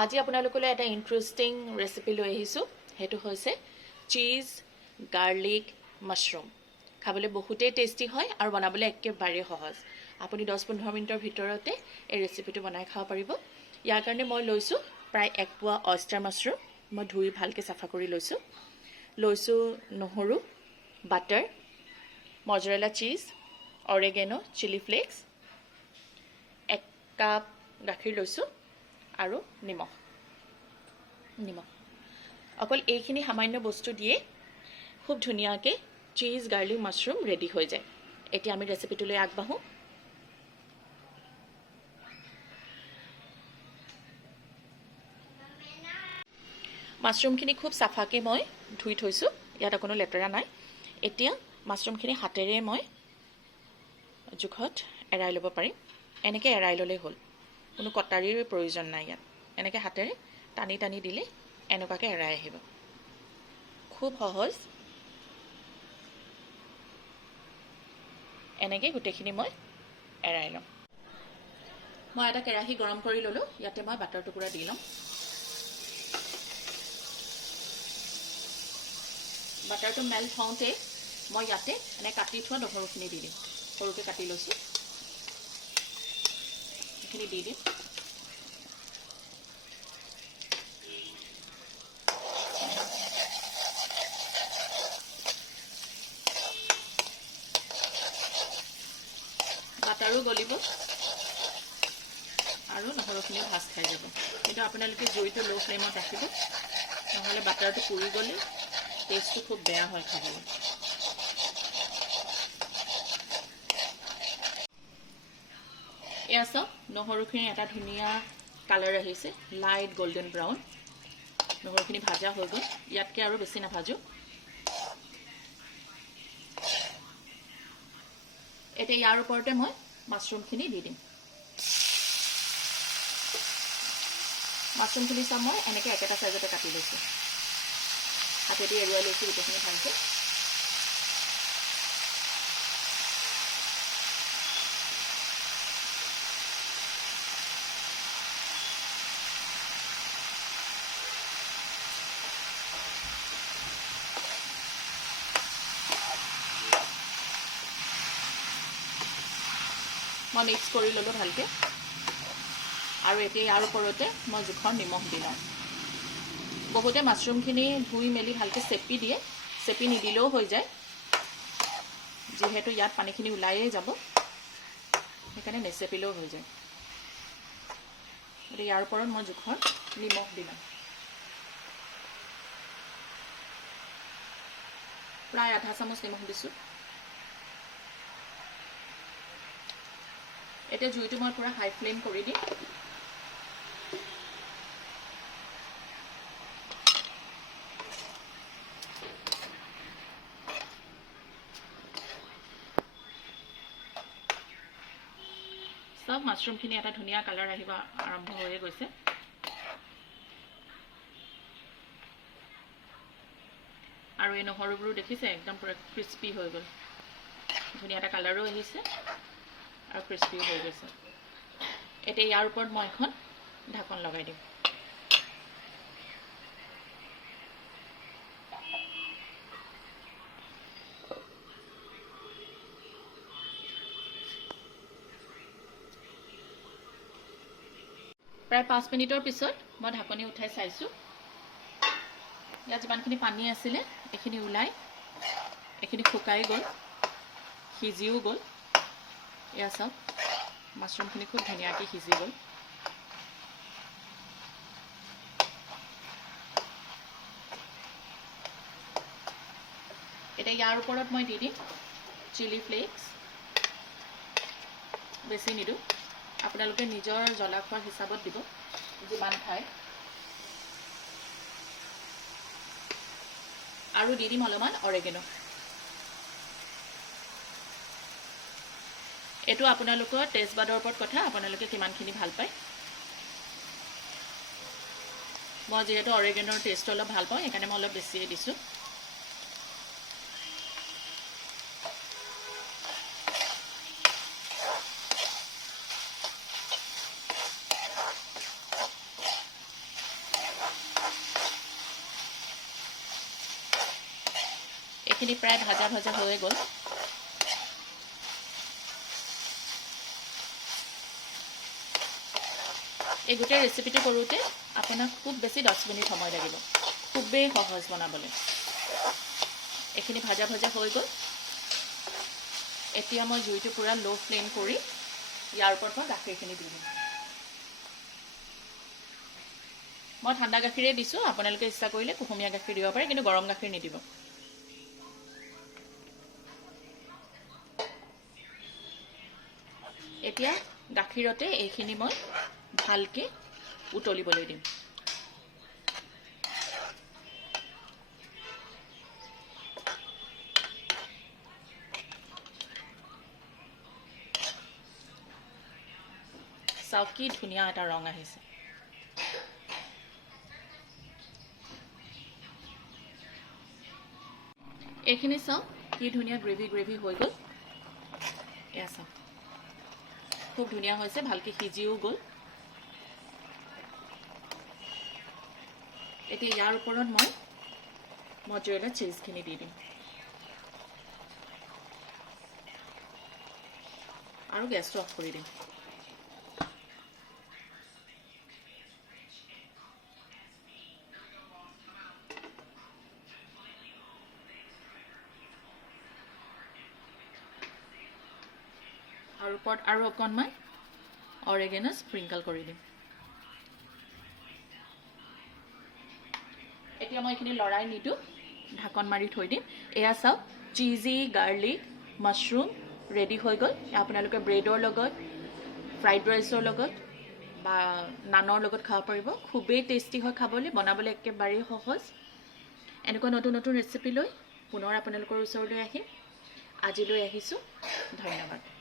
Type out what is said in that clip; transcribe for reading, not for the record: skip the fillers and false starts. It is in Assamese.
আজি আপোনালোকলৈ এটা ইণ্টাৰেষ্টিং ৰেচিপি লৈ আহিছোঁ। সেইটো হৈছে চীজ গাৰ্লিক মাছৰুম। খাবলৈ বহুতেই টেষ্টি হয় আৰু বনাবলৈ একেবাৰে সহজ। আপুনি 10-15 মিনিটৰ ভিতৰতে এই ৰেচিপিটো বনাই খাব পাৰিব। ইয়াৰ কাৰণে মই লৈছোঁ প্ৰায় 1 পোৱা অয়েষ্টাৰ মাছৰুম। মই ধুই ভালকৈ চাফা কৰি লৈছোঁ নহৰু, butter, mozzarella cheese, oregano, chilli flakes, 1 cup গাখীৰ লৈছোঁ আৰু নিমখ। অকল এইখিনি সামান্য বস্তু দিয়ে খুব ধুনীয়াকৈ চীজ গাৰ্লিক মাছৰুম ৰেডি হৈ যায়। এতিয়া আমি ৰেচিপিটোলৈ আগবাঢ়োঁ। মাছৰুমখিনি খুব চাফাকৈ মই ধুই থৈছোঁ, ইয়াত কোনো লেতেৰা নাই। এতিয়া মাছৰুমখিনি হাতেৰে মই জোখত এৰাই ল'ব পাৰিম। এনেকৈ এৰাই ল'লেই হ'ল, কোনো কটাৰীৰ প্ৰয়োজন নাই। ইয়াত এনেকৈ হাতেৰে টানি টানি দিলে এনেকুৱাকৈ এৰাই আহিব। খুব সহজ। এনেকৈ গোটেইখিনি মই এৰাই ল'ম। মই এটা কেৰাহী গৰম কৰি ল'লোঁ। ইয়াতে মই বাটাৰ টুকুৰা দি ল'ম। বাটাৰটো মেল্ট হওঁতে মই ইয়াতে কাটি থোৱা নহৰুখিনি দি দিম। সৰুকৈ কাটি লৈছোঁ, সেইখিনি দি দিম। বাটাৰো গলিব আৰু নহৰুখিনি ভাজ খাই যাব। কিন্তু আপোনালোকে জুইটো ল' ফ্লেমত ৰাখিব, নহ'লে বাটাৰটো পুৰি গ'লে টেষ্টটো খুব বেয়া হয় খাবলৈ। এয়া চাওক, নহৰুখিনি এটা ধুনীয়া কালাৰ আহিছে, লাইট গল্ডেন ব্ৰাউন। নহৰুখিনি ভাজা হৈ গ'ল। ইয়াতকৈ আৰু বেছি নাভাজোঁ। এতিয়া ইয়াৰ ওপৰতে মই মাছৰুমখিনি দি দিম। মাছৰুমখিনি চাম মই এনেকৈ একেটা চাইজতে কাটি লৈছোঁ। হাতেদি এৰুৱাই লৈছোঁ গোটেইখিনি ভালকৈ। মই মিক্স কৰি ল'লোঁ ভালকৈ। আৰু এতিয়া ইয়াৰ ওপৰতে মই জোখৰ নিমখ দি লওঁ। বহুতে মাছৰুমখিনি ধুই মেলি ভালকৈ চেপি দিয়ে, চেপি নিদিলেও হৈ যায়। যিহেতু ইয়াত পানীখিনি ওলায়েই যাব, সেইকাৰণে নেচেপিলেও হৈ যায়। গতিকে ইয়াৰ ওপৰত মই জোখৰ নিমখ দি লওঁ। প্ৰায় আধা চামুচ নিমখ দিছোঁ। এতিয়া জুইটো মই পূৰা হাই ফ্লেম কৰি দিম। চব মাছৰুমখিনি এটা ধুনীয়া কালাৰ আহিব আৰম্ভ হৈয়ে গৈছে। আৰু এই নহৰুবোৰো দেখিছে একদম পুৰা ক্ৰিস্পি হৈ গ'ল। ধুনীয়া এটা কালাৰো আহিছে আৰু ক্ৰিস্পিও হৈ গৈছে। এতিয়া ইয়াৰ ওপৰত মই এখন ঢাকন লগাই দিম। প্ৰায় 5 মিনিটৰ পিছত মই ঢাকনি উঠাই চাইছোঁ। ইয়াত যিমানখিনি পানী আছিলে এইখিনি ওলাই, এইখিনি শুকাই গ'ল, সিজিও গ'ল। এয়া চাওক, মাছৰুমখিনি খুব ধুনীয়াকৈ সিজি গ'ল। এতিয়া ইয়াৰ ওপৰত মই দি দিম চিলি ফ্লেক্স। বেছি নিদিওঁ, আপোনালোকে নিজৰ জ্বলা খোৱাৰ হিচাপত দিব, যিমান খায়। আৰু দি দিম অলপমান অৰেগেনো। এইটো আপোনালোকৰ টেষ্ট বাডৰ ওপৰত কথা, আপোনালোকে কিমানখিনি ভাল পায়। মই যিহেতু অৰেগেনৰ টেষ্টটো অলপ ভাল পাওঁ, সেইকাৰণে মই অলপ বেছিয়ে দিছোঁ। মাছৰুমখিনি প্ৰায় ভাজা ভাজা হৈ গ'ল। এই গোটেই ৰেচিপিটো কৰোঁতে আপোনাক খুব বেছি 10 মিনিট সময় লাগিব, খুবেই সহজ বনাবলৈ। এইখিনি ভাজা ভাজা হৈ গ'ল। এতিয়া মই জুইটো পূৰা ল' ফ্লেম কৰি ইয়াৰ ওপৰত মই গাখীৰখিনি দি দিম। মই ঠাণ্ডা গাখীৰে দিছোঁ, আপোনালোকে ইচ্ছা কৰিলে কুহুমীয়া গাখীৰ দিব পাৰে, কিন্তু গৰম গাখীৰ নিদিব। এতিয়া গাখীৰতে এইখিনি মই ভালকৈ উতলিবলৈ দিম। চাওক কি ধুনীয়া এটা ৰং আহিছে। এইখিনি চাওক কি ধুনীয়া গ্ৰেভি হৈ গ'ল। এয়া চাওক খুব ধুনীয়া হৈছে, ভালকৈ সিজিও গ'ল। এতিয়া ইয়াৰ ওপৰত মই মজৰেলা চিজখিনি দি দিম আৰু গেছটো অফ কৰি দিম। আৰু ওপৰত আৰু অকণমান অৰেগেনো স্প্ৰিংকল কৰি দিম। এতিয়া মই এইখিনি লৰাই নিদিওঁ, ঢাকন মাৰি থৈ দিম। এয়া চাওক চিজি গাৰ্লিক মাছৰুম ৰেডি হৈ গ'ল। আপোনালোকে ব্ৰেডৰ লগত, ফ্ৰাইড ৰাইচৰ লগত বা নানৰ লগত খাব পাৰিব। খুবেই টেষ্টি হয় খাবলৈ, বনাবলৈ একেবাৰেই সহজ। এনেকুৱা নতুন নতুন ৰেচিপি লৈ পুনৰ আপোনালোকৰ ওচৰলৈ আহিম। আজিলৈ আহিছোঁ, ধন্যবাদ।